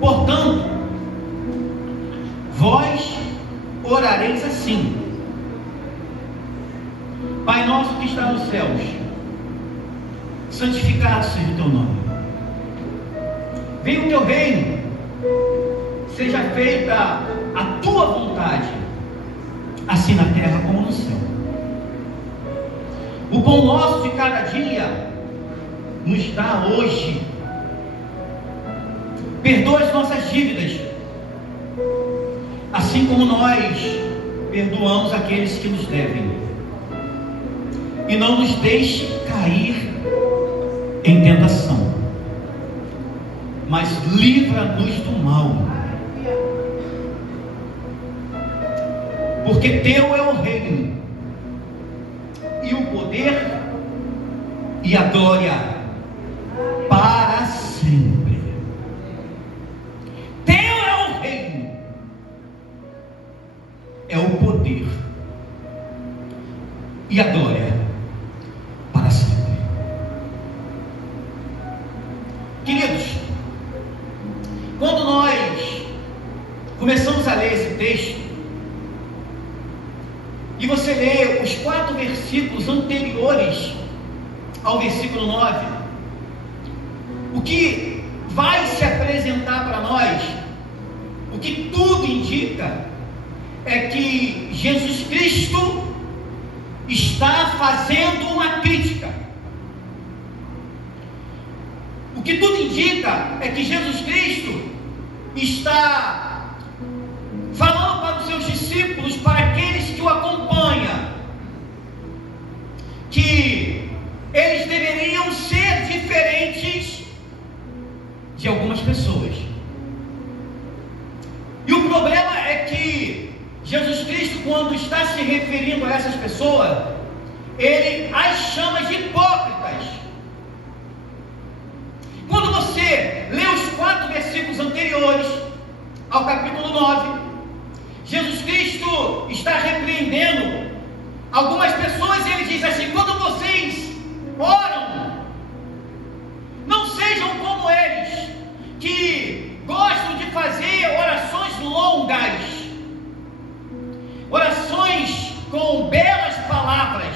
Portanto, vós orareis assim: Pai nosso que está nos céus, santificado seja o teu nome. Venha o teu reino, seja feita a tua vontade, assim na terra como no céu. O pão nosso de cada dia nos dá hoje. Perdoa as nossas dívidas, assim como nós perdoamos aqueles que nos devem. E não nos deixe cair em tentação, mas livra-nos do mal. Porque teu é o reino, e o poder, e a glória, para sempre. Teu é o reino, é o poder, e a glória, para sempre. Queridos, quando nós começamos a ler esse texto, e você lê os 4 versículos anteriores ao versículo 9, o que vai se apresentar para nós, o que tudo indica, é que Jesus Cristo está fazendo uma crítica. O que tudo indica é que Jesus Cristo está falando para os seus discípulos, para aqueles que o acompanham, que eles deveriam ser diferentes de algumas pessoas. E o problema é que Jesus Cristo, quando está se referindo a essas pessoas, ele as chama de hipócritas. Quando você lê os 4 versículos anteriores ao capítulo 9, Jesus Cristo está repreendendo algumas pessoas, e ele diz assim: quando vocês oram, não sejam como eles, que gostam de fazer orações longas, orações com belas palavras.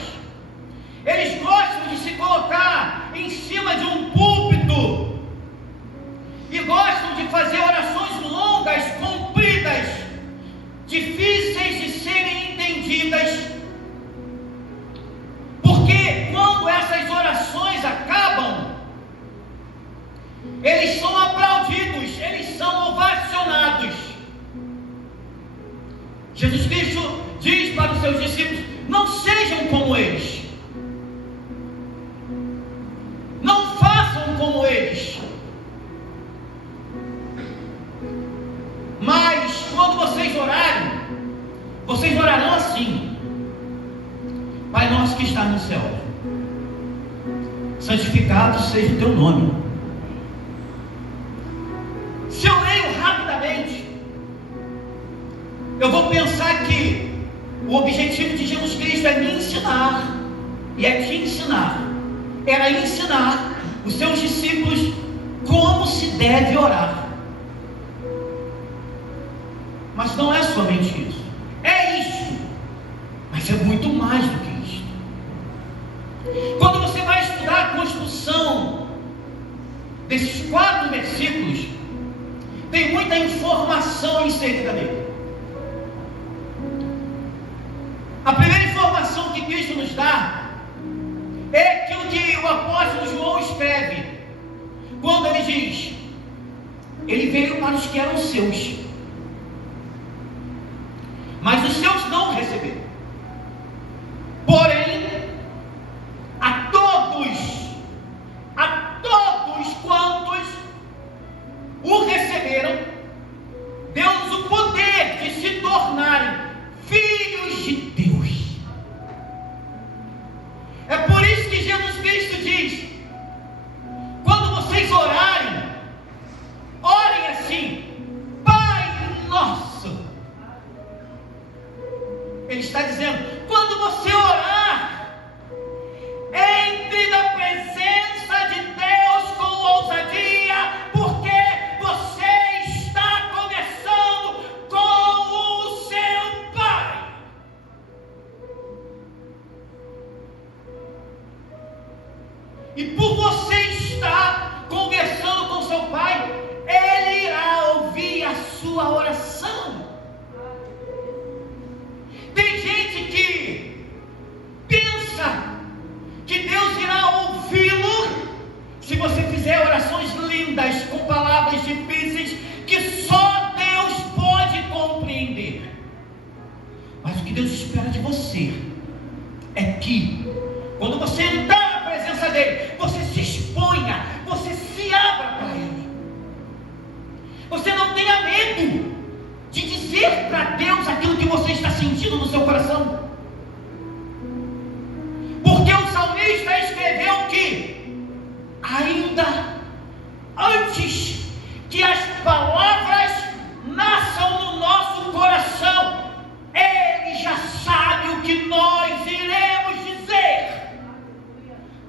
Eles gostam de se colocar em cima de um púlpito e gostam de fazer orações longas, compridas, difíceis de serem entendidas, porque quando essas orações acabam, eles são aplaudidos, eles são ovacionados. Jesus Cristo diz para os seus discípulos: não sejam como eles, não façam como eles, mas quando vocês orarem, vocês orarão assim: Pai nosso que está no céu, santificado seja o teu nome. Se eu leio rapidamente, eu vou pensar que o objetivo de Jesus Cristo é me ensinar, e é te ensinar, era ensinar os seus discípulos como se deve orar. Mas não é somente isso, é isso, mas é muito mais do que isso. Quando você vai estudar a construção desses 4 versículos, tem muita informação inserida nele. A primeira informação que Cristo nos dá é aquilo que o apóstolo João escreve, quando ele diz: ele veio para os que eram seus, mas os seus não o receberam. Porém, a todos quantos o receberam, deu-nos o poder de se tornarem filhos de Deus. É por isso que Jesus Cristo diz: quando vocês orarem, orem assim: Pai medo de dizer para Deus aquilo que você está sentindo no seu coração. Porque o salmista escreveu que ainda antes que as palavras nasçam no nosso coração, Ele já sabe o que nós iremos dizer.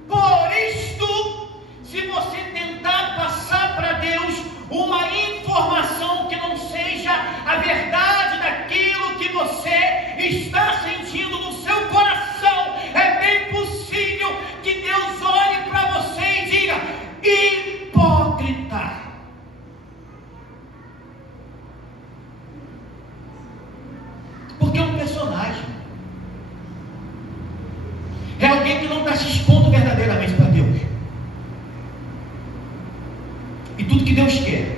Por isto, se você tentar passar para Deus uma informação que não seja a verdade daquilo que você está sentindo no seu coração, é bem possível que Deus olhe para você e diga: hipócrita. Porque é um personagem, é alguém que não está se expondo verdadeiramente para Deus. E tudo que Deus quer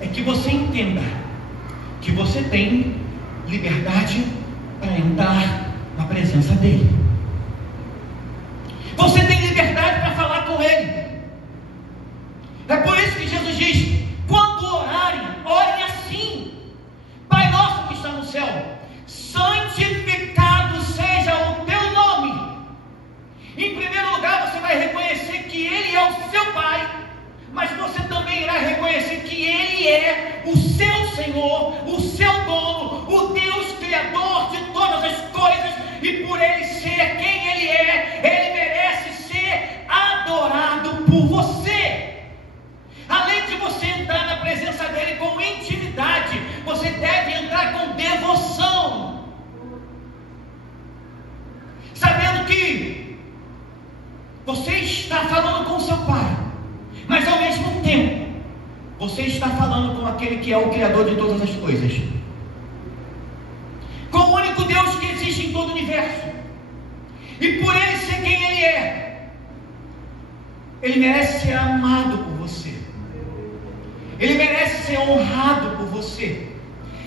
é que você entenda que você tem liberdade para entrar na presença dEle. Você tem liberdade para falar com Ele. É por isso que Jesus diz: quando orarem, orem assim: Pai nosso que está no céu, santificado seja o teu nome. Em primeiro lugar, você vai reconhecer que Ele é o seu Pai, mas você também irá reconhecer que Ele é o seu Senhor, o seu dono, o Deus Criador de todas as coisas, e por Ele ser quem Ele é, Ele merece ser adorado por você. Além de você entrar na presença dEle com intimidade, você deve entrar com devoção, sabendo que você está falando com o seu Pai, mas ao mesmo tempo você está falando com aquele que é o Criador de todas as coisas, com o único Deus que existe em todo o universo. E por Ele ser quem Ele é, Ele merece ser amado por você, Ele merece ser honrado por você,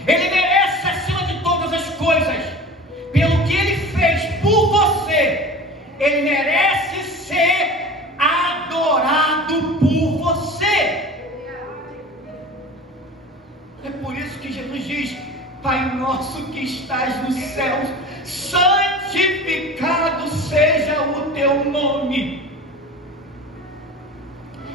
Ele merece, acima de todas as coisas, pelo que Ele fez por você, Ele merece ser adorado por você. É por isso que Jesus diz: Pai nosso que estás nos céus, santificado seja o teu nome.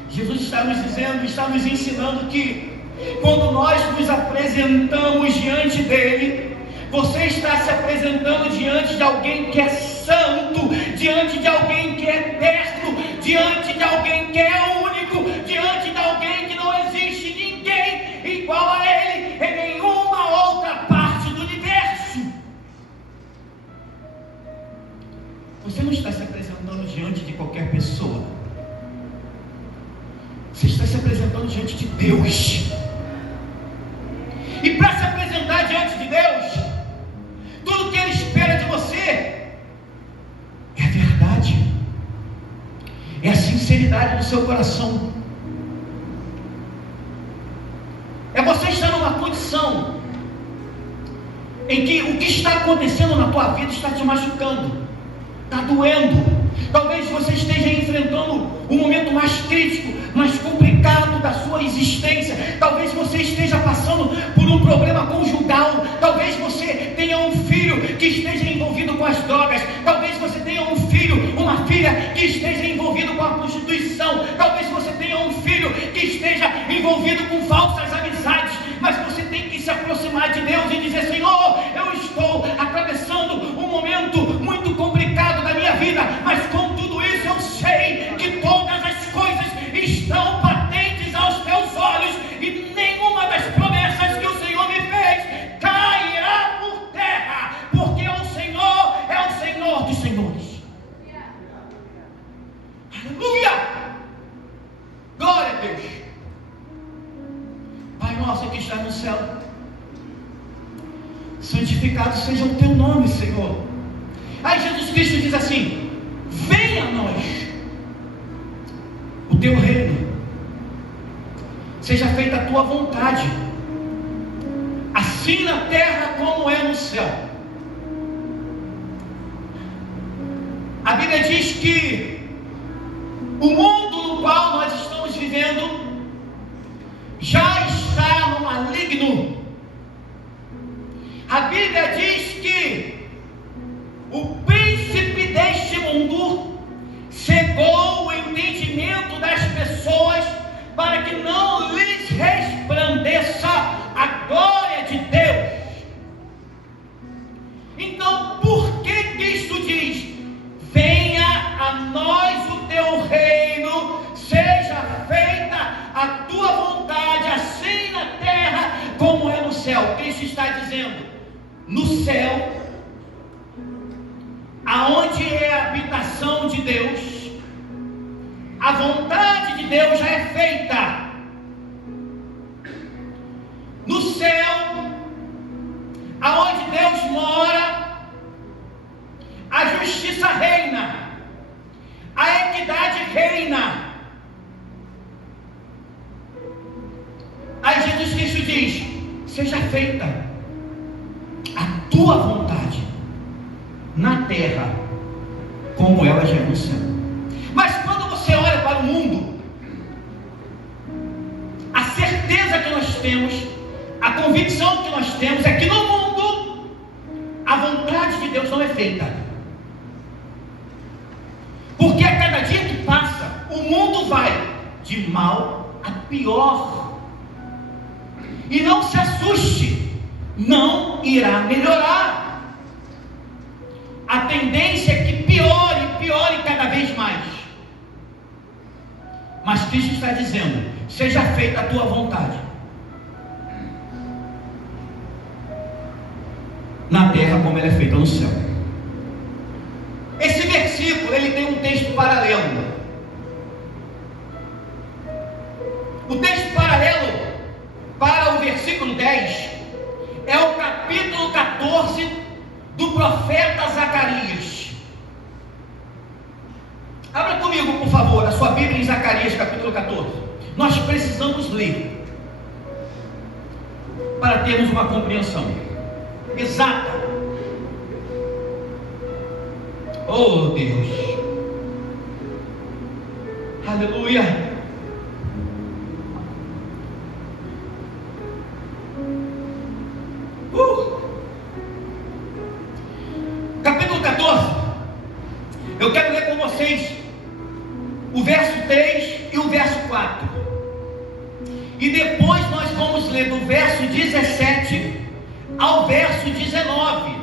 Jesus está nos dizendo, está nos ensinando que quando nós nos apresentamos diante dEle, você está se apresentando diante de alguém que é santo, diante de alguém que é eterno, diante de alguém que é único, diante de alguém que não existe ninguém igual a Ele em nenhuma outra parte do universo. Você não está se apresentando diante de qualquer pessoa, você está se apresentando diante de Deus. E para se apresentar diante de Deus, tudo que Ele espera de você é a verdade, é a sinceridade do seu coração, é você estar numa condição em que o que está acontecendo na tua vida está te machucando, está doendo. Talvez você esteja enfrentando um momento mais crítico, mais complicado da sua existência. Talvez você esteja passando por um problema conjugal. Talvez você tenha um filho que esteja envolvido com as drogas. Talvez você tenha um filho, uma filha que esteja envolvido com a prostituição. Talvez você tenha um filho que esteja envolvido com falsas amizades. Mas você tem que se aproximar de Deus e dizer: Senhor, eu estou atravessando um momento muito complicado da minha vida, mas com tudo isso eu sei que todas as coisas estão patentes aos teus olhos, e nenhuma das promessas que o Senhor me fez cairá por terra, porque o Senhor é o Senhor dos senhores. Aleluia! Glória a Deus. Pai nosso que está no céu, santificado seja o teu nome, Senhor. Aí Jesus Cristo diz assim: venha a nós o teu reino, seja feita a tua vontade, assim na terra como é no céu. A Bíblia diz que o mundo no qual nós estamos vivendo já está numa Bíblia diz que o príncipe deste mundo cegou o entendimento das pessoas para que não lhes resplandeça a glória de Deus. Então, por que Cristo diz: venha a nós o teu reino, seja feita a tua vontade, assim na terra como é no céu? Cristo está dizendo: no céu, aonde é a habitação de Deus, a vontade de Deus já é feita. No céu, aonde Deus mora, a justiça reina, a equidade reina. Aí Jesus Cristo diz: seja feita a tua vontade na terra como ela já é no céu. Mas quando você olha para o mundo, a certeza que nós temos, a convicção que nós temos é que no mundo a vontade de Deus não é feita. Porque a cada dia que passa, o mundo vai de mal a pior. E não se assuste, não irá melhorar. A tendência é que piore cada vez mais. Mas Cristo está dizendo: seja feita a tua vontade na terra como ela é feita no céu. Esse versículo, ele tem um texto paralelo. O texto paralelo para o versículo 10 é o capítulo 14 do profeta Zacarias. Abra comigo, por favor, a sua Bíblia em Zacarias capítulo 14. Nós precisamos ler para termos uma compreensão exata. Oh Deus, aleluia. Capítulo 14. Eu quero ler com vocês o verso 3 e o verso 4. E depois nós vamos ler do verso 17 ao verso 19.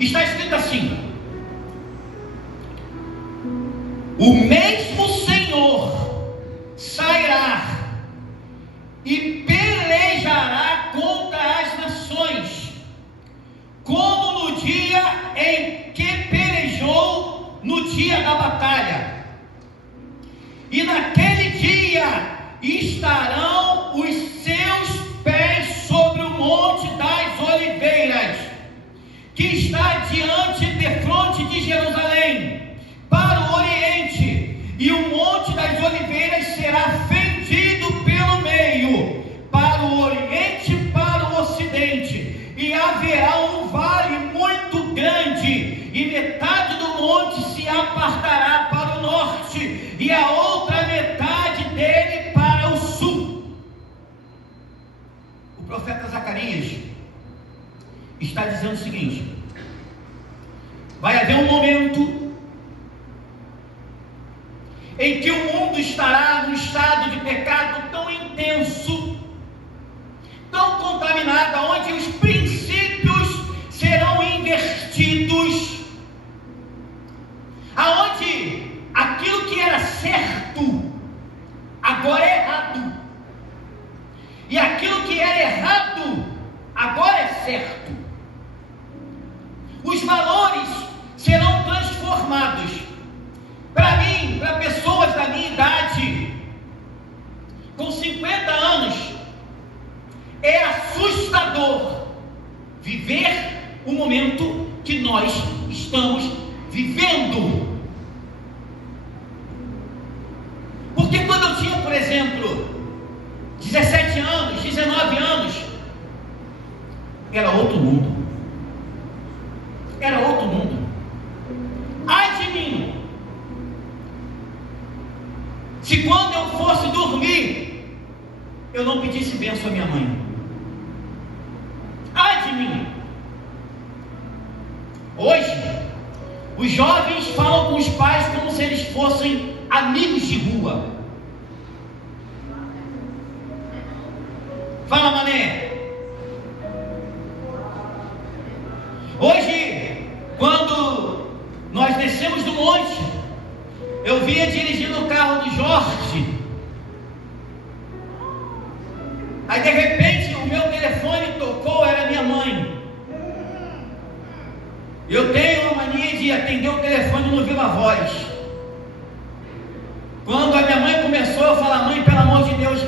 Está escrito assim: o mesmo Senhor sairá e pelejará contra as nações, como no dia em que pelejou no dia da batalha. E naquele dia estarão os seus pés sobre o monte das oliveiras, que está diante de fronte de Jerusalém, para o oriente, e o monte das oliveiras será fendido pelo meio, para o oriente e para o ocidente, e haverá um vale muito grande, e metade do monte se apartará para o norte, e a outra metade dele para o sul. O profeta Zacarias está dizendo o seguinte: vai haver um momento em que o mundo estará num estado de pecado tão intenso, tão contaminado, onde os princípios serão invertidos, aonde aquilo que era certo agora é errado, e aquilo que era errado agora é certo. Os valores serão transformados. Para mim, para pessoas da minha idade, com 50 anos, é assustador viver o momento que nós estamos vivendo. Porque quando eu tinha, por exemplo, 17 anos, 19 anos, era outro mundo. Era outro mundo. Ai de mim, se quando eu fosse dormir, eu não pedisse bênção à minha mãe. Hoje, os jovens falam com os pais como se eles fossem amigos de rua. Fala, mané. Hoje, quando nós descemos do monte, eu vinha dirigindo o carro do Jorge. Aí de repente o meu telefone tocou, era minha mãe. Eu tenho uma mania de atender o telefone no viva voz. Quando a minha mãe começou, eu falei: mãe, pelo amor de Deus,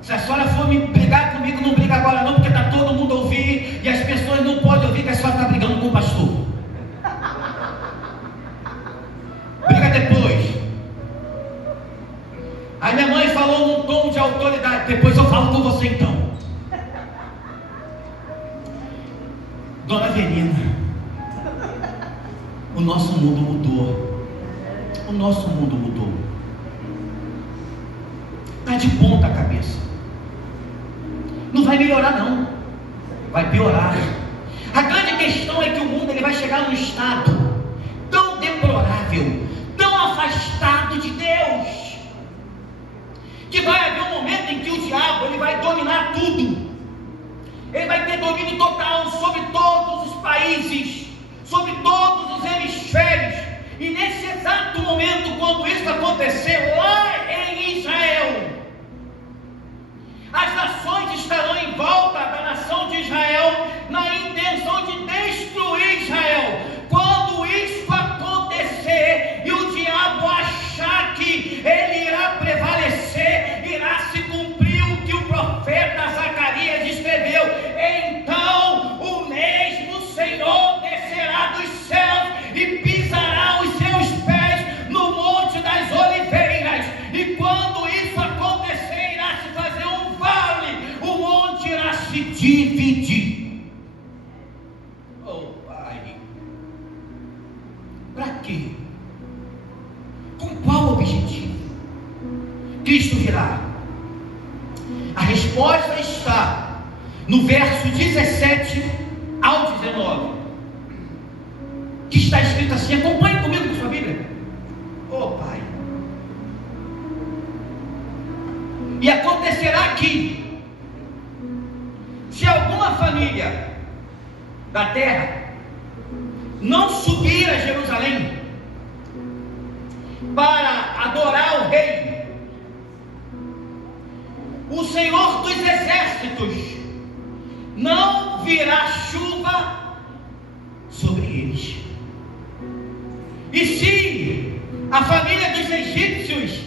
se a senhora for me brigar comigo, não briga agora não, porque está todo mundo a ouvir e as pessoas não podem ouvir que a senhora está brigando com o pastor. Briga depois. Aí minha mãe falou num tom de autoridade: depois eu falo com você então. Dona Avelina, o nosso mundo mudou. O nosso mundo mudou. Está de ponta cabeça. Não vai melhorar não, vai piorar. A grande questão é que o mundo ele vai chegar num estado tão deplorável, tão afastado de Deus, que vai haver um momento em que o diabo ele vai dominar tudo. Ele vai ter domínio total sobre todos os países, sobre todos os hemisférios. E nesse exato momento, quando isso acontecer lá em Israel, as nações estarão em volta da nação de Israel na intenção de destruir Israel. Quando isso acontecer e o diabo achar que ele irá prevalecer, irá se cumprir o que o profeta Zacarias escreveu, então o mesmo Senhor descerá dos céus e pisará os seus pés no Monte das Oliveiras. E quando isso acontecer, irá se fazer um vale, o monte irá se dividir. Oh Pai, para quê? Com qual objetivo? Cristo virá. A resposta está no verso 17 ao 19, que está escrito assim. Acompanhe comigo com sua Bíblia. Oh Pai. E acontecerá que, se alguma família da terra não subir a Jerusalém para adorar o Rei, o Senhor dos Exércitos não virá chuva sobre eles. E se a família dos egípcios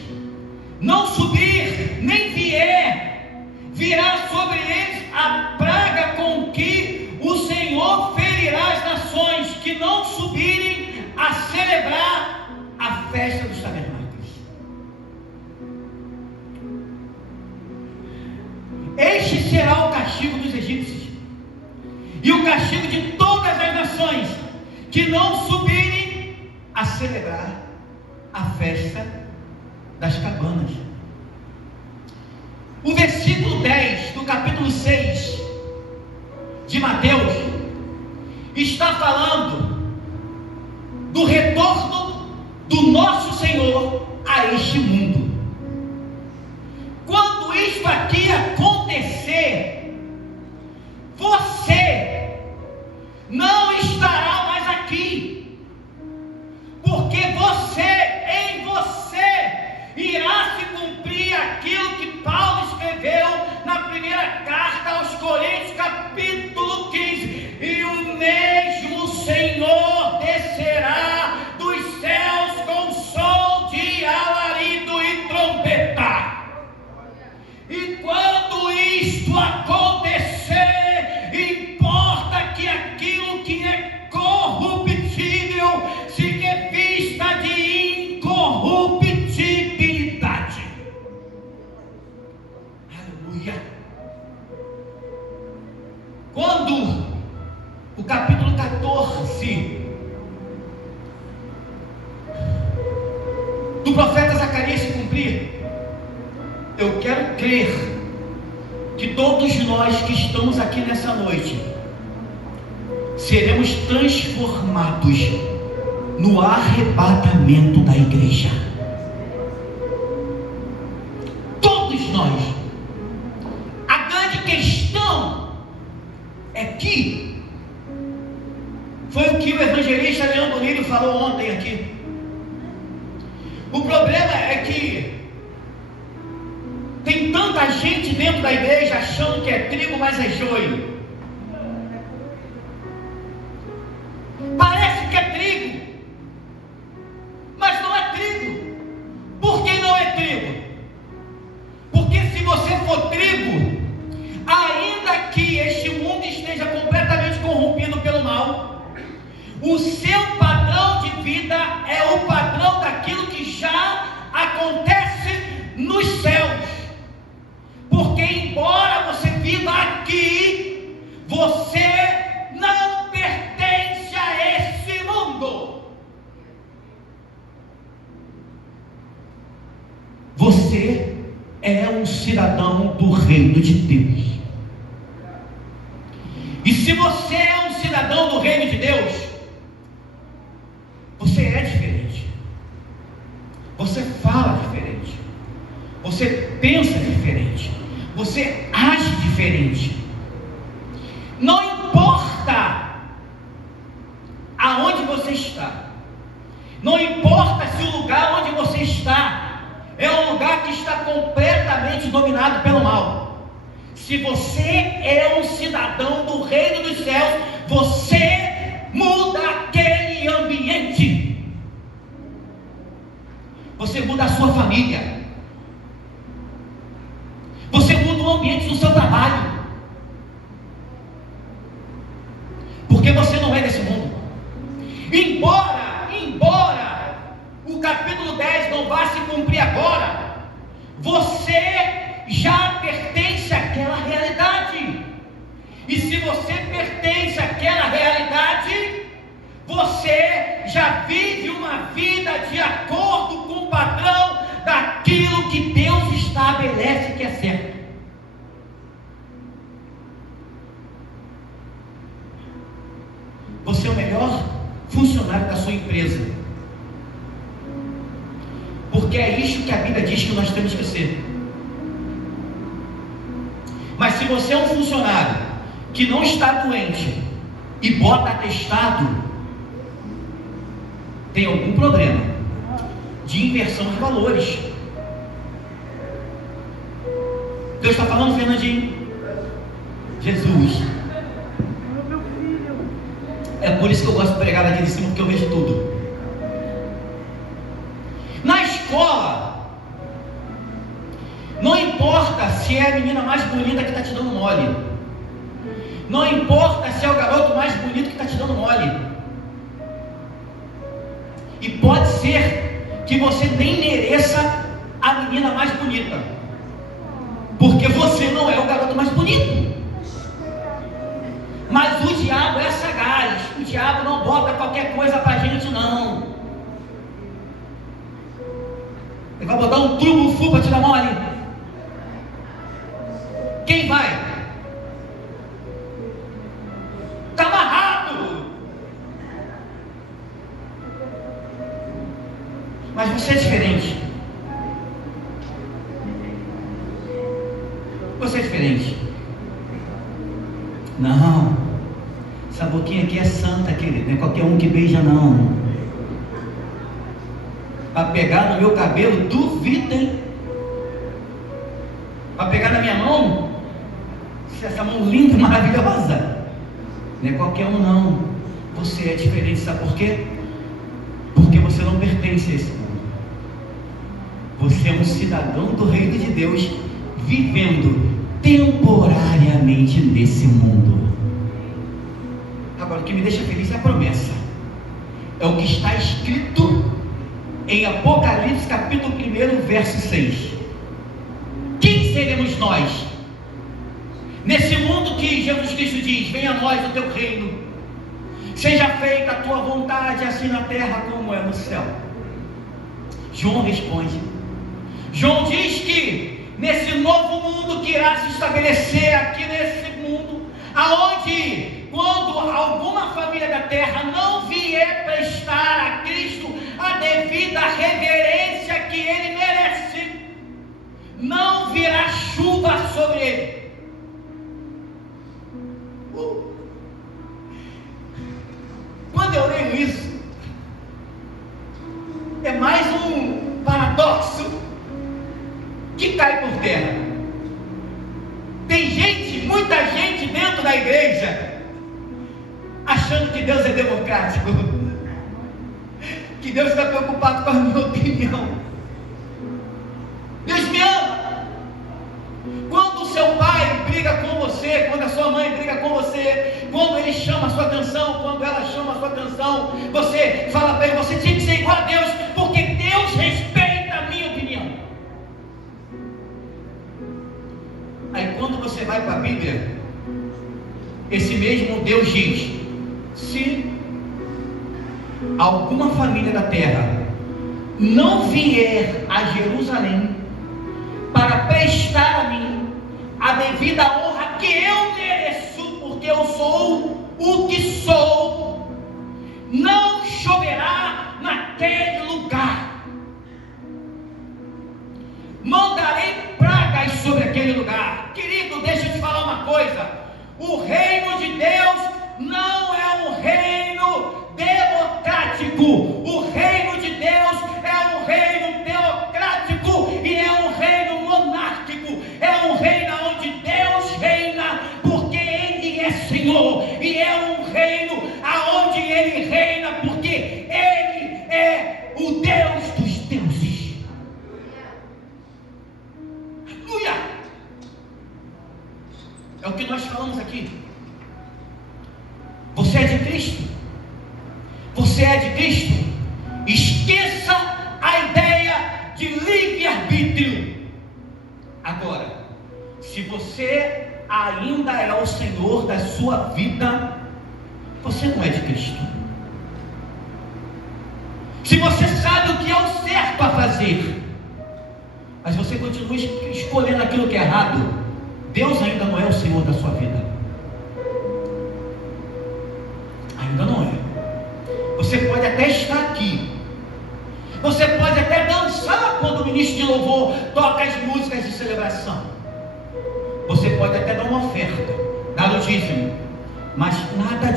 não subir, nem vier, virá sobre eles a praga com que o Senhor ferirá as nações que não subirem a celebrar a festa dos tabernáculos. Este será o castigo dos egípcios e o castigo de todas as nações que não subirem a celebrar a festa das cabanas. O versículo 10 do capítulo 6 de Mateus está falando do retorno do nosso Senhor a este mundo. Quando isso aqui acontecer, você não estará mais aqui, porque em você irá se cumprir aquilo que Paulo escreveu na primeira carta aos Coríntios, capítulo 15: e o mesmo Senhor descerá dos céus com som de alarido e trombeta. E quando isto acontecer, importa que aquilo que é corruptível se revista de incorruptibilidade. Aleluia. Quando o capítulo 14 do profeta Zacarias se cumprir, eu quero crer que todos nós que estamos aqui nessa noite seremos transformados no arrebatamento da igreja. Todos nós. A grande questão é que foi o que o evangelista Leandro Lírio falou ontem aqui. O problema é que tem tanta gente dentro da igreja achando que é trigo, mas é joio. Parece que é trigo, mas não é trigo. Por que não é trigo? Porque se você for trigo, ainda que este mundo esteja completamente corrompido pelo mal, o seu padrão de vida é o padrão daquilo que já acontece nos céus. Porque embora você viva aqui, você não pertence a esse mundo. Você é um cidadão do reino de Deus. E se você é um cidadão do reino de Deus, você é diferente. Você fala diferente. Você pensa diferente. Você age diferente. Não importa aonde você está. Não importa se o lugar onde você está é um lugar que está completamente dominado pelo mal. Se você é um cidadão do reino dos céus, você muda aquele ambiente. Você muda a sua família. Você muda o ambiente do seu trabalho. Porque você não é desse mundo. Embora o capítulo 10 não vá se cumprir agora, você já pertence àquela realidade. E se você pertence àquela realidade, você já vive uma vida de acordo com o padrão daquilo que Deus estabelece que é certo. Você é o melhor funcionário da sua empresa, porque é isso que a Bíblia diz que nós temos que ser. Mas se você é um funcionário que não está doente e bota atestado, tem algum problema de inversão de valores. Deus está falando, Fernandinho? Jesus. É por isso que eu gosto de pregar daqui de cima, porque eu vejo tudo. Na escola, não importa se é a menina mais bonita que está te dando mole. Não importa se é o garoto mais bonito que está te dando mole. E pode ser que você nem mereça a menina mais bonita, porque você não é o garoto mais bonito. Mas o diabo é sagaz. O diabo não bota qualquer coisa pra gente, não. Ele vai botar um trubo para te dar mole. Quem vai? Está amarrado. Mas você é diferente. Você é diferente. Não, essa boquinha aqui é santa, querido. Não é qualquer um que beija, não. Para pegar no meu cabelo, duvido, hein? Para pegar na minha mão, essa mão linda, maravilhosa. Não é qualquer um, não. Você é diferente, sabe por quê? Porque você não pertence a esse mundo. Você é um cidadão do reino de Deus, vivendo temporariamente nesse mundo. Agora, o que me deixa feliz é a promessa. É o que está escrito em Apocalipse capítulo 1, verso 6. Quem seremos nós? Nesse mundo que Jesus Cristo diz: venha a nós o teu reino, seja feita a tua vontade, assim na terra como é no céu. João responde. João diz que nesse novo mundo que irá se estabelecer aqui nesse mundo, aonde quando alguma família da terra não vier prestar a Cristo a devida reverência que Ele merece, não virá chuva sobre ele. Quando eu leio isso, é mais um paradoxo que cai por terra. Tem gente, muita gente dentro da igreja, achando que Deus é democrático, que Deus está preocupado com a minha opinião. Deus me ama. Quando o seu pai briga com você, quando a sua mãe briga com você, quando ele chama a sua atenção, quando ela chama a sua atenção, você fala bem, você tinha que ser igual a Deus, porque Deus respeita a minha opinião. Aí quando você vai para a Bíblia, esse mesmo Deus diz: se alguma família da terra não vier a Jerusalém para prestar a mim a devida honra que eu mereço, porque eu sou o que sou, não choverá naquele lugar. Mandarei pragas sobre aquele lugar. Querido, deixa eu te falar uma coisa: o reino de Deus não é um reino democrático. O reino de Deus é um reino teocrático e é um reino monárquico. É um reino onde Deus reina porque Ele é Senhor, e é um reino aonde Ele reina porque Ele é o Deus dos deuses. Aleluia! É o que nós falamos aqui. Você é de Cristo? Você é de Cristo? Esqueça a ideia de livre-arbítrio. Agora, se você ainda é o Senhor da sua vida, você não é de Cristo. Se você sabe o que é o certo a fazer, mas você continua escolhendo aquilo que é errado, Deus ainda não é o Senhor da sua vida. Ainda não é. Você pode até estar aqui, você pode até dançar quando o ministro de louvor toca as músicas de celebração, você pode até dar uma oferta, dar o dízimo, mas nada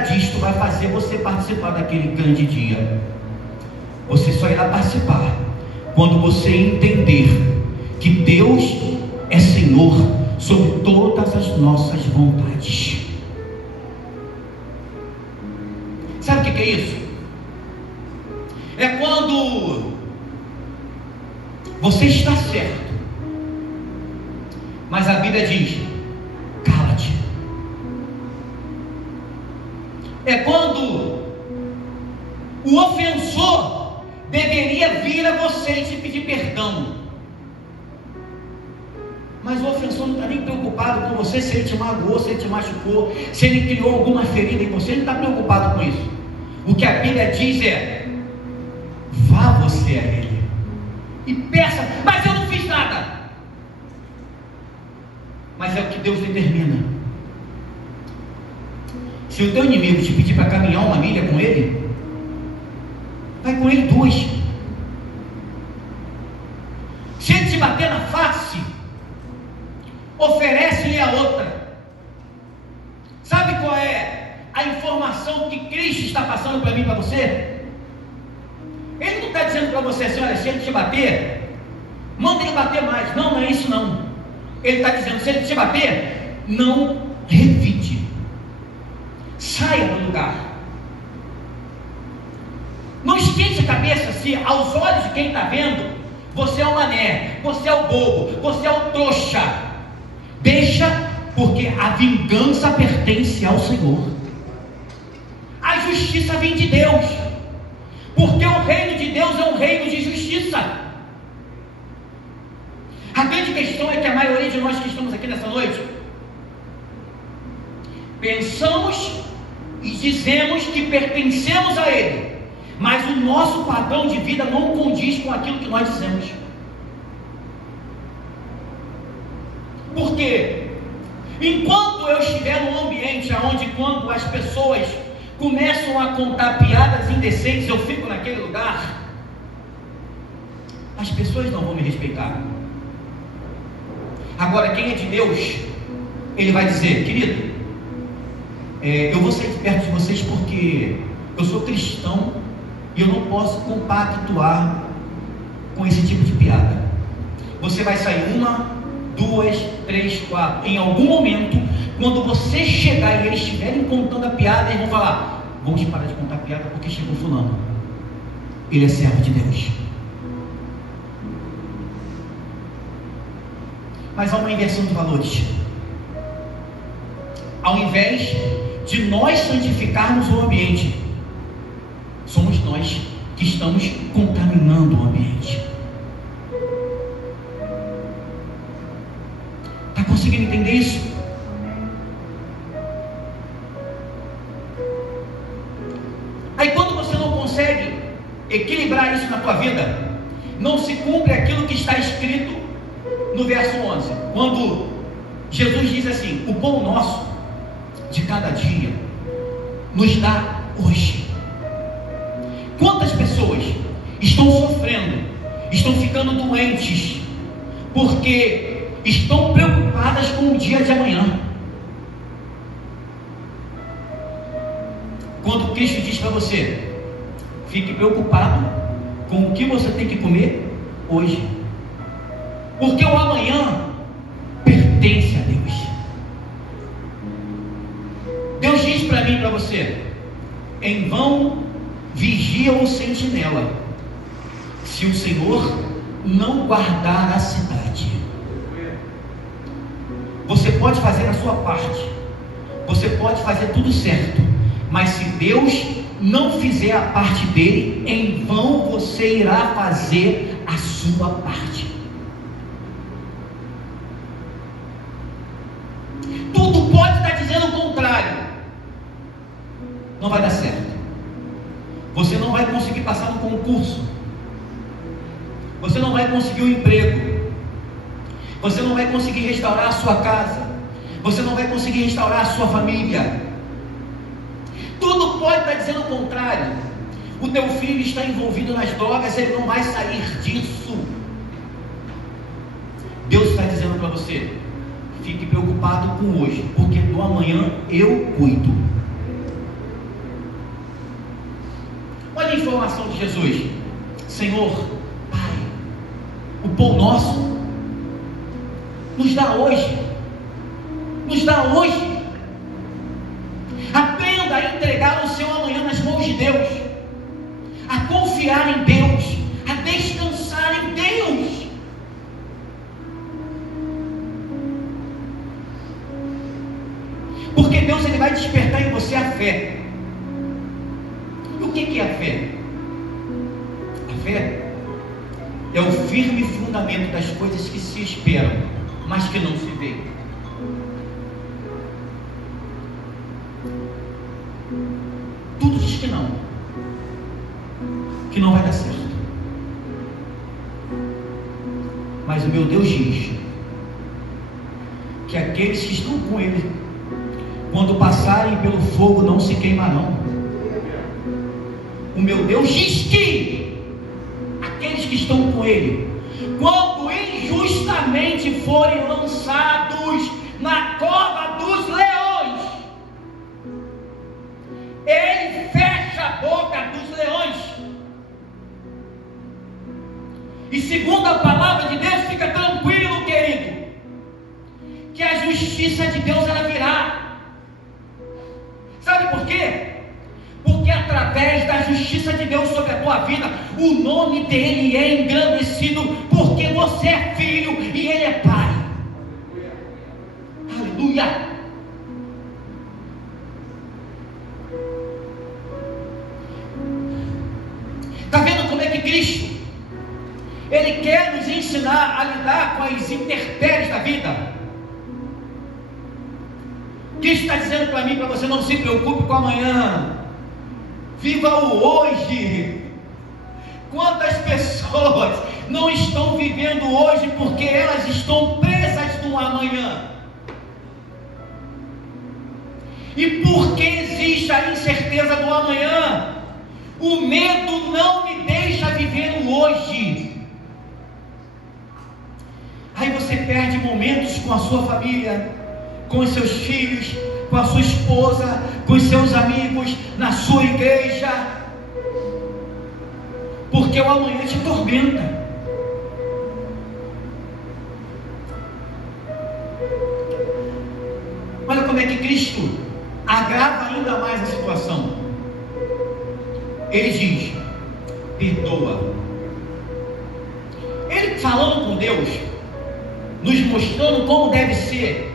disto vai fazer você participar daquele grande dia. Você só irá participar quando você entender que Deus é Senhor sobre todas as nossas vontades. Sabe o que é isso? É quando você está certo, mas a Bíblia diz: cala-te. É quando o ofensor deveria vir a você e te pedir perdão, mas o ofensor não está nem preocupado com você, se ele te magoou, se ele te machucou, se ele criou alguma ferida em você, ele não está preocupado com isso. O que a Bíblia diz é: vá você a ele e peça, mas eu não fiz nada. Mas é o que Deus determina. Se o teu inimigo te pedir para caminhar uma milha com ele, vai com ele 2. Se ele te bater na face, oferece-lhe a outra. Sabe qual é a informação que Cristo está passando para mim e para você? Ele não está dizendo para você assim: olha, se ele te bater, manda ele bater mais. Não, não é isso não. Ele está dizendo: se ele te bater, não revide, saia do lugar. Não esquente a cabeça se aos olhos de quem está vendo você é o mané, você é o bobo, você é o trouxa. Deixa, porque a vingança pertence ao Senhor. A justiça vem de Deus, porque o reino de Deus é um reino de justiça. A grande questão é que a maioria de nós que estamos aqui nessa noite pensamos e dizemos que pertencemos a Ele, mas o nosso padrão de vida não condiz com aquilo que nós dizemos. Por quê? Enquanto eu estiver num ambiente onde, quando as pessoas começam a contar piadas indecentes, eu fico naquele lugar, as pessoas não vão me respeitar. Agora, quem é de Deus, ele vai dizer: querido, eu vou sair de perto de vocês porque eu sou cristão e eu não posso compactuar com esse tipo de piada. Você vai sair 1, 2, 3, 4. Em algum momento, quando você chegar e eles estiverem contando a piada, eles vão falar: vamos parar de contar piada porque chegou fulano, ele é servo de Deus. Mas há uma inversão de valores. Ao invés de nós santificarmos o ambiente, somos nós que estamos contaminando o ambiente. Está conseguindo entender isso? Aí quando você não consegue equilibrar isso na tua vida, não se cumpre aquilo que está escrito no verso 11, quando Jesus diz assim: o pão nosso de cada dia nos dá hoje. Quantas pessoas estão sofrendo, estão ficando doentes, porque estão preocupadas com o dia de amanhã? Quando Cristo diz para você: fique preocupado com o que você tem que comer hoje, porque o amanhã pertence a Deus. Deus diz para mim e para você: em vão vigia o sentinela, se o Senhor não guardar a cidade. Você pode fazer a sua parte, você pode fazer tudo certo, mas se Deus não fizer a parte dele, em vão você irá fazer a sua parte. Tudo pode estar dizendo o contrário, não vai dar certo. Você não vai conseguir passar no concurso, você não vai conseguir um emprego, você não vai conseguir restaurar a sua casa, você não vai conseguir restaurar a sua família. Tudo pode estar dizendo o contrário. O teu filho está envolvido nas drogas, ele não vai sair disso. Deus está dizendo para você: fique preocupado com hoje, porque do amanhã eu cuido. Olha a informação de Jesus: Senhor, Pai, o pão nosso nos dá hoje. Nos dá hoje. Aprenda a entregar o seu amanhã nas mãos de Deus, a confiar em Deus, a descansar em Deus. Porque Deus, ele vai despertar em você a fé. E o que é a fé? A fé é o firme fundamento das coisas que se esperam, mas que não se veem. Tudo diz que não vai dar certo, mas o meu Deus diz que aqueles que estão com Ele, quando passarem pelo fogo, não se queimarão. O meu Deus diz que aqueles que estão com Ele, quando injustamente forem lançados na cova dos leões, Ele fecha a boca dos leões. E segundo a palavra de Deus, fica tranquilo, querido, que a justiça de Deus ela virá. Sabe por quê? Porque através da justiça de Deus sobre a tua vida, o nome dele é engrandecido, porque você é filho e ele é pai. Aleluia! Está vendo como é que Cristo, ele quer nos ensinar a lidar com as intempéries da vida? Cristo está dizendo para mim, para você: não se preocupe com amanhã, viva o hoje. Quantas pessoas não estão vivendo hoje porque elas estão presas no amanhã? E porque existe a incerteza do amanhã, o medo não me deixa viver o hoje. Aí você perde momentos com a sua família, com os seus filhos, com a sua esposa, com os seus amigos, na sua igreja, porque o amanhã te tormenta. Olha como é que Cristo agrava ainda mais a situação. Ele diz: perdoa. Ele falando com Deus, nos mostrando como deve ser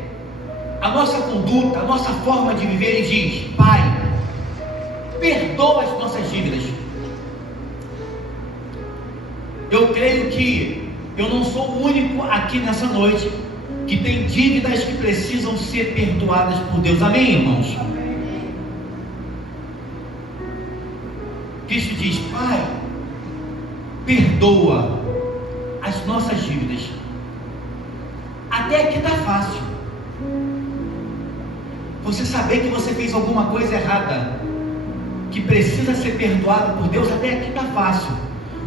a nossa conduta, a nossa forma de viver. Ele diz: Pai, perdoa as nossas dívidas. Eu creio que eu não sou o único aqui nessa noite que tem dívidas que precisam ser perdoadas por Deus. Amém, irmãos? Amém. Cristo diz: Pai, perdoa as nossas dívidas. Até aqui está fácil. Você saber que você fez alguma coisa errada, que precisa ser perdoada por Deus, até aqui está fácil.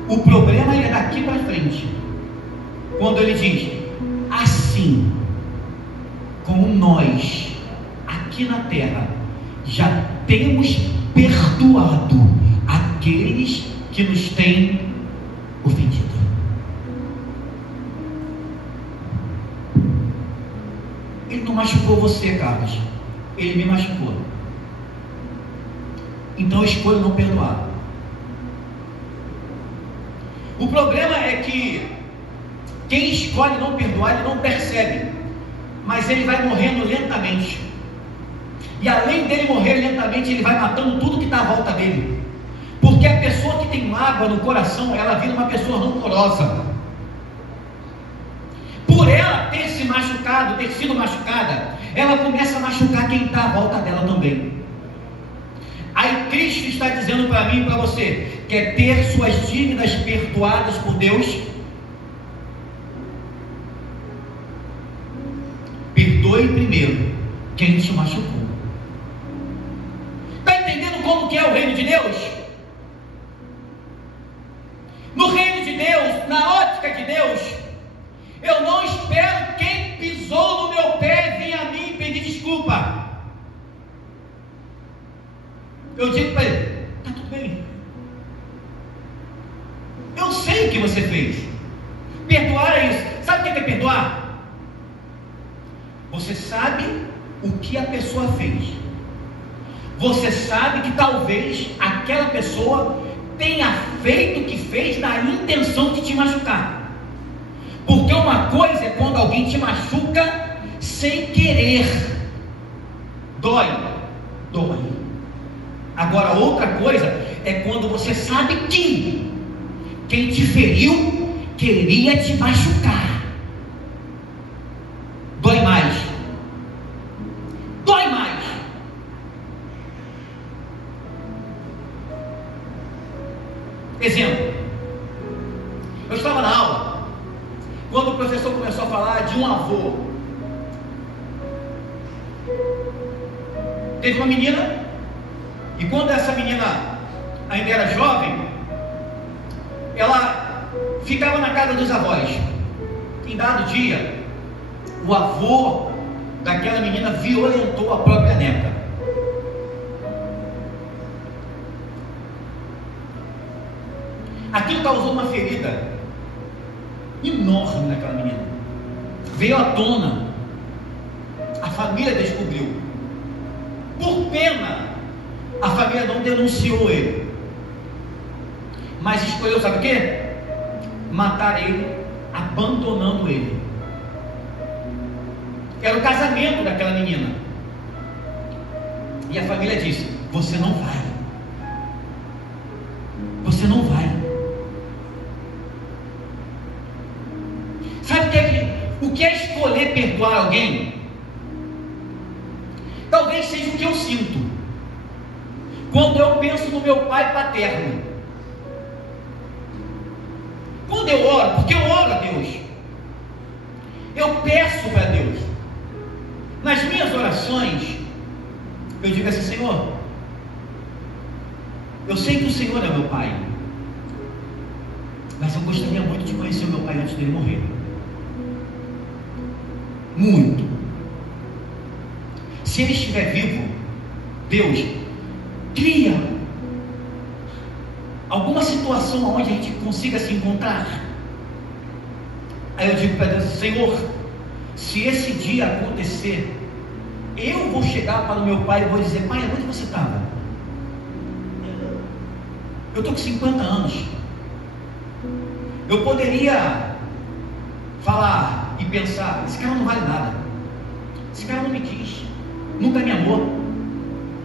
O problema é daqui para frente, quando ele diz: assim como nós aqui na terra já temos perdoado aqueles que nos têm ofendido. Ele não machucou você, Carlos, ele me machucou. Então eu escolho não perdoar. O problema é que quem escolhe não perdoar, ele não percebe, mas ele vai morrendo lentamente. E além dele morrer lentamente, ele vai matando tudo que está à volta dele. Porque a pessoa que tem mágoa no coração, ela vira uma pessoa rancorosa. Por ela ter se machucado, ter sido machucada, ela começa a machucar quem está à volta dela também. Aí Cristo está dizendo para mim e para você: quer ter suas dívidas perdoadas por Deus? Perdoe primeiro quem te machucou. Está entendendo como que é o reino de Deus? No reino de Deus, na ótica de Deus, eu não espero quem pisou no meu pé vir a mim pedir desculpa. Eu digo para ele: está tudo bem, eu sei o que você fez. Perdoar é isso. Sabe o que é perdoar? Você sabe o que a pessoa fez. Você sabe que talvez aquela pessoa tenha feito o que fez na intenção de te machucar. Porque uma coisa é quando alguém te machuca sem querer. Dói. Agora outra coisa é quando você sabe que quem te feriu queria te machucar. Dói mais. Exemplo: eu estava na aula quando o professor começou a falar de um avô. Teve uma menina, e quando essa menina ainda era jovem, ela ficava na casa dos avós. Em dado dia, o avô daquela menina violentou a própria neta. Aquilo causou uma ferida enorme naquela menina. Veio à tona, a família descobriu. Por pena, a família não denunciou ele, mas escolheu, sabe o quê? Matar ele, abandonando ele. Era o casamento daquela menina. E a família disse: você não vai. Você não vai. Sabe o que é escolher perdoar alguém? Talvez seja o que eu sinto quando eu penso no meu pai paterno. Quando eu oro, porque eu oro a Deus, eu peço para Deus. Nas minhas orações, eu digo assim: Senhor, eu sei que o Senhor é meu pai, mas eu gostaria muito de conhecer o meu pai antes dele morrer. Muito. Se ele estiver vivo, Deus, cria alguma situação onde a gente consiga se encontrar. Aí eu digo para Deus: Senhor, se esse dia acontecer, eu vou chegar para o meu pai e vou dizer: pai, onde você estava? Eu estou com 50 anos. Eu poderia falar e pensar: esse cara não vale nada, esse cara não me quis, nunca me amou,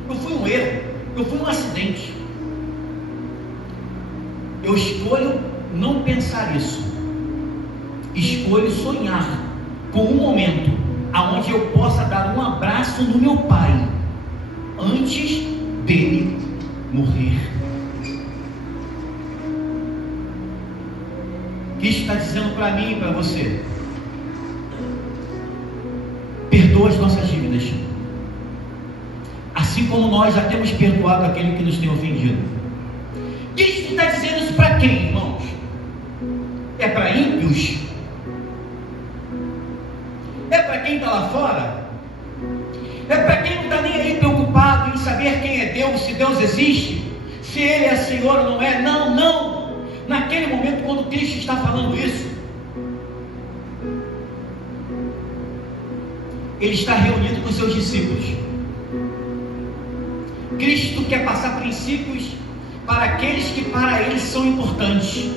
eu fui um erro, eu fui um acidente. Eu escolho não pensar isso, escolho sonhar com um momento aonde eu possa dar um abraço no meu pai antes dele morrer. Cristo está dizendo para mim e para você: perdoa as nossas dívidas, assim como nós já temos perdoado aquele que nos tem ofendido. Cristo está dizendo isso para quem, irmãos? É para ímpios? É para quem está lá fora? É para quem não está nem aí preocupado em saber quem é Deus, se Deus existe, se Ele é Senhor ou não é? Não, não. Naquele momento, quando Cristo está falando isso, Ele está reunido com seus discípulos. Cristo quer passar princípios para aqueles que para Ele são importantes.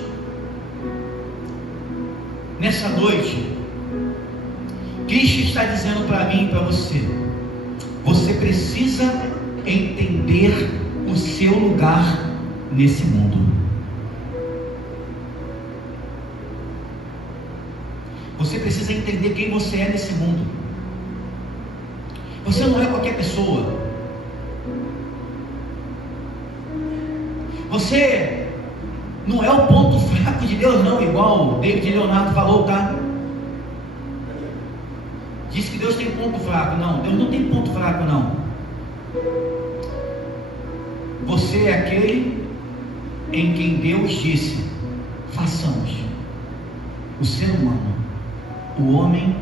Nessa noite, Cristo está dizendo para mim e para você: você precisa entender o seu lugar nesse mundo. Você precisa entender quem você é nesse mundo. Você não é qualquer pessoa. Você não é o ponto fraco de Deus, não, igual o David Leonardo falou, tá? Diz que Deus tem ponto fraco. Não, Deus não tem ponto fraco, não. Você é aquele em quem Deus disse: façamos o ser humano, o homem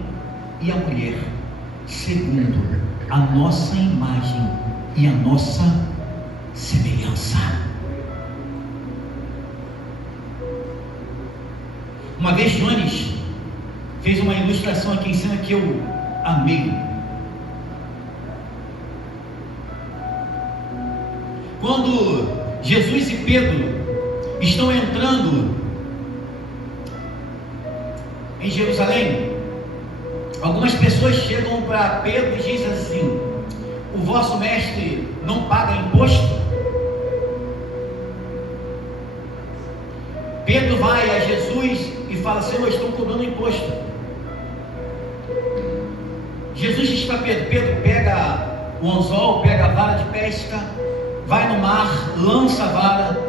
e a mulher, segundo a nossa imagem e a nossa semelhança. Uma vez Jones fez uma ilustração aqui em cima que eu amei. Quando Jesus e Pedro estão entrando em Jerusalém, algumas pessoas chegam para Pedro e dizem assim: o vosso mestre não paga imposto? Pedro vai a Jesus e fala: Senhor, estão cobrando imposto. Jesus diz para Pedro: Pedro, pega o anzol, pega a vara de pesca, vai no mar, lança a vara,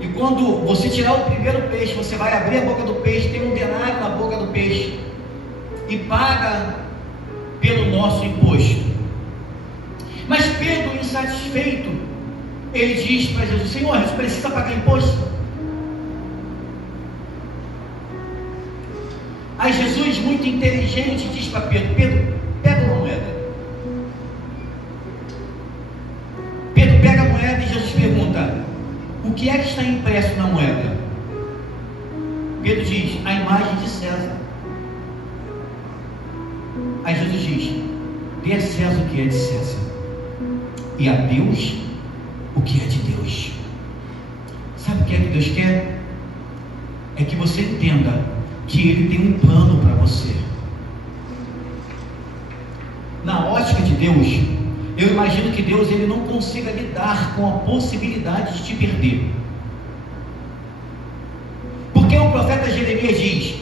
e quando você tirar o primeiro peixe, você vai abrir a boca do peixe, tem um denário na boca do peixe, e paga pelo nosso imposto. Mas Pedro, insatisfeito, ele diz para Jesus: Senhor, a gente precisa pagar imposto? Aí Jesus, muito inteligente, diz para Pedro: Pedro, pega uma moeda. Pedro pega a moeda e Jesus pergunta: o que é que está impresso na moeda? Pedro diz: a imagem de César. Aí Jesus diz: dê a César o que é de César, e a Deus o que é de Deus. Sabe o que é que Deus quer? É que você entenda que Ele tem um plano para você. Na ótica de Deus, eu imagino que Deus ele não consiga lidar com a possibilidade de te perder, porque o profeta Jeremias diz: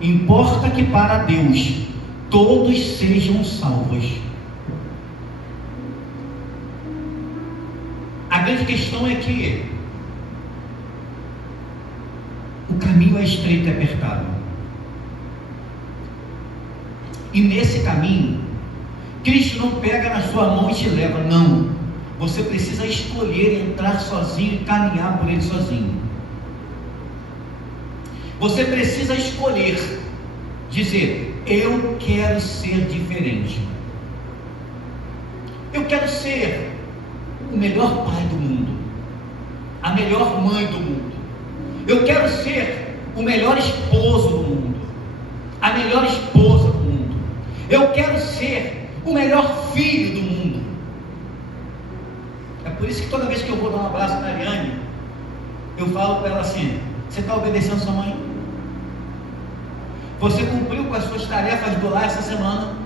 importa que para Deus todos sejam salvos. A grande questão é que o caminho é estreito e apertado, e nesse caminho Cristo não pega na sua mão e te leva, não. Você precisa escolher entrar sozinho e caminhar por Ele sozinho. Você precisa escolher, dizer: eu quero ser diferente. Eu quero ser o melhor pai do mundo, a melhor mãe do mundo. Eu quero ser o melhor esposo do mundo, a melhor esposa do mundo. Eu quero ser o melhor filho do mundo. É por isso que toda vez que eu vou dar um abraço na Ariane, eu falo para ela assim: você está obedecendo sua mãe? Você cumpriu com as suas tarefas do lar essa semana?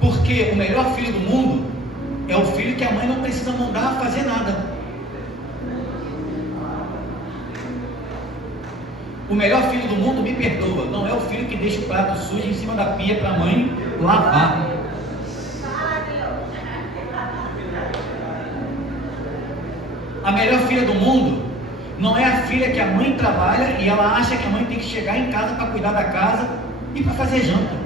Porque o melhor filho do mundo é o filho que a mãe não precisa mandar fazer nada. O melhor filho do mundo, me perdoa, não é o filho que deixa o prato sujo em cima da pia para a mãe lavar. A melhor filha do mundo não é a filha que a mãe trabalha e ela acha que a mãe tem que chegar em casa para cuidar da casa e para fazer janta.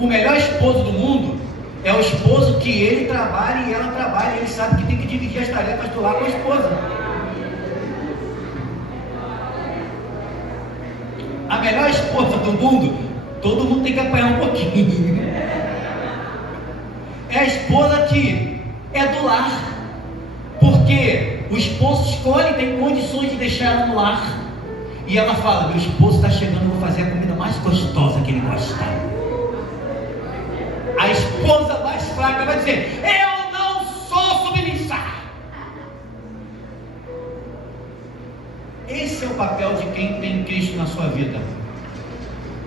O melhor esposo do mundo é o esposo que ele trabalha e ela trabalha, e ele sabe que tem que dividir as tarefas do lar com a esposa. A melhor esposa do mundo, todo mundo tem que apanhar um pouquinho. É a esposa que é do lar, porque o esposo escolhe, tem condições de deixar ela no lar, e ela fala: meu esposo está chegando, eu vou fazer a comida mais gostosa que ele gosta. A esposa mais fraca vai dizer: eu não sou submissa. Esse é o papel de quem tem Cristo na sua vida.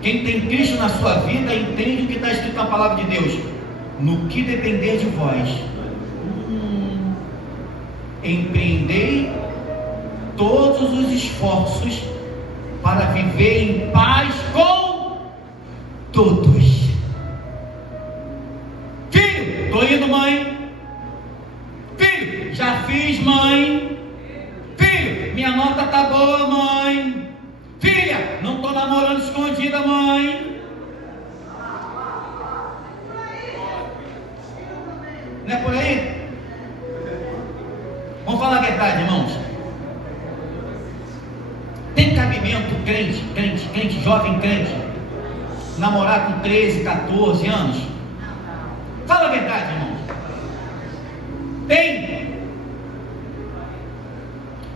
Quem tem Cristo na sua vida entende o que está escrito na palavra de Deus: no que depender de vós, empreendei todos os esforços para viver em paz com todos. Filho, estou indo, mãe. Filho, já fiz, mãe. Filho, minha nota está boa, mãe. Filha, não estou namorando escondida, mãe. Não é por aí? Vamos falar a verdade, irmãos. Tem cabimento crente, jovem crente, namorar com 13, 14 anos? Fala a verdade, irmãos. Tem.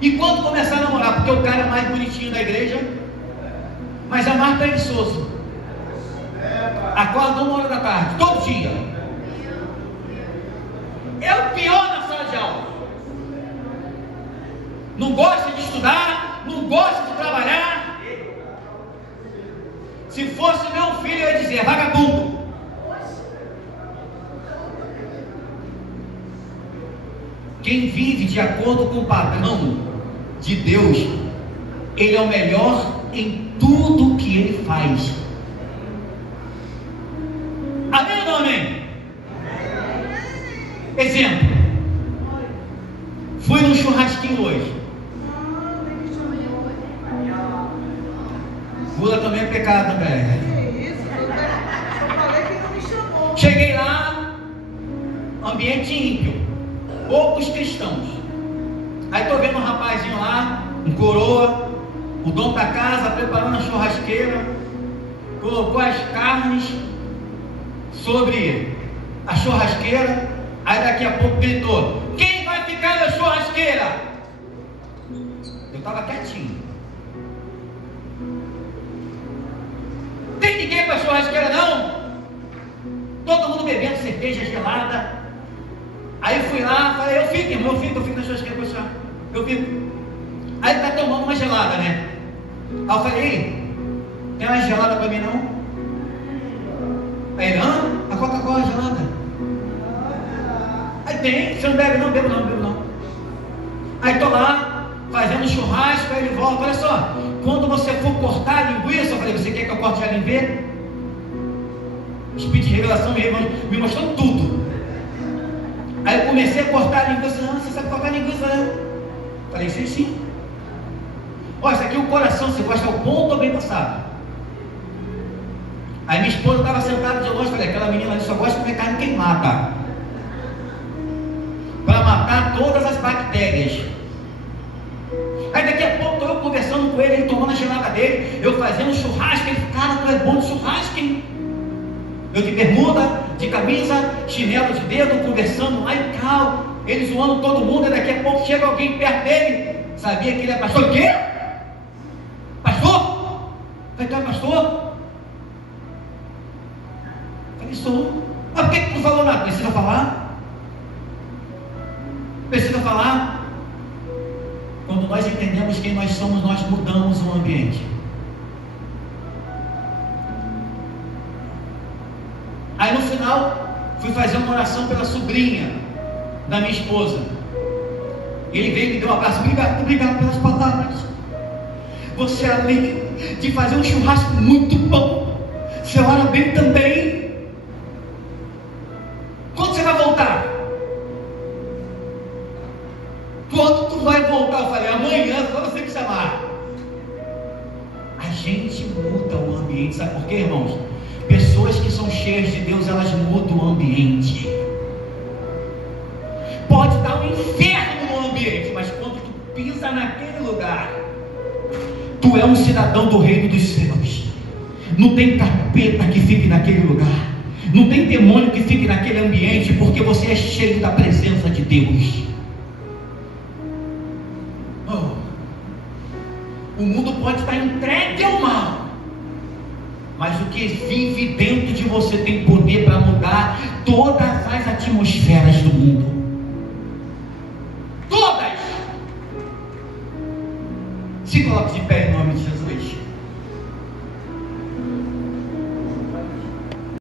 E quando começar a namorar? Porque o cara é mais bonitinho da igreja, mas é mais preguiçoso. Acorda 1h da tarde, todo dia. É o pior na sala de aula. Não gosta de estudar, não gosta de trabalhar. Se fosse meu filho, eu ia dizer: vagabundo. Quem vive de acordo com o padrão de Deus, ele é o melhor em tudo que ele faz. Amém ou não amém? Exemplo: fui num churrasquinho hoje. Gula também é pecado também. Cheguei lá, ambiente ímpio, poucos cristãos. Aí estou vendo um rapazinho lá, um coroa, o dono da casa preparando a churrasqueira, colocou as carnes sobre a churrasqueira. Aí daqui a pouco gritou: quem vai ficar na churrasqueira? Eu estava quietinho. Tem ninguém para churrasqueira não? Todo mundo bebendo cerveja gelada. Aí fui lá, falei: eu fico, irmão, eu fico na churrasqueira com o senhor. Eu fico. Aí ele está tomando uma gelada, né? Aí eu falei: tem uma gelada para mim não? Aí ele: a Coca-Cola gelada. Aí tem: você não bebe não? Bebo não. Aí estou lá, fazendo churrasco, aí ele volta: olha só, quando você for cortar a linguiça, eu falei: você quer que eu corte a linguiça? O Espírito de revelação me mostrou tudo. Aí eu comecei a cortar a linguiça. Você sabe cortar a linguiça, né? Falei: sim. Ó, isso aqui é o coração, você gosta ao ponto ou bem passado? Aí minha esposa estava sentada de longe, falei, aquela menina ali só gosta de comer carne queimada, para matar todas as bactérias. Aí daqui a pouco estou eu conversando com ele tomando a gelada dele, eu fazendo churrasco, ele, cara, tu é bom de churrasco, hein? Eu de bermuda, de camisa, chinelo de dedo, conversando lá e tal, ele zoando todo mundo, e daqui a pouco chega alguém perto dele, sabia que ele é pastor. O quê? Pastor? Vai estar pastor? Falei, sou. Mas por que tu não falou nada? Precisa falar? Precisa falar? Quando nós entendemos quem nós somos, nós mudamos o ambiente. Aí no final, fui fazer uma oração pela sobrinha da minha esposa. Ele veio e me deu um abraço. Obrigado pelas palavras. Você, além de fazer um churrasco muito bom, você ora bem também. Quando você vai voltar? Quando tu vai voltar? Eu falei, amanhã, só você me chamar. A gente muda o ambiente, sabe por quê, irmãos? Pessoas que são cheias de Deus, elas mudam o ambiente. Pode dar um inferno no ambiente, mas quando tu pisa naquele lugar, tu é um cidadão do reino dos céus. Não tem capeta que fique naquele lugar, não tem demônio que fique naquele ambiente, porque você é cheio da presença de Deus. O mundo pode estar entregue ao mal, mas o que vive dentro de você tem poder para mudar todas as atmosferas do mundo. Todas! Se coloque de pé em nome de Jesus.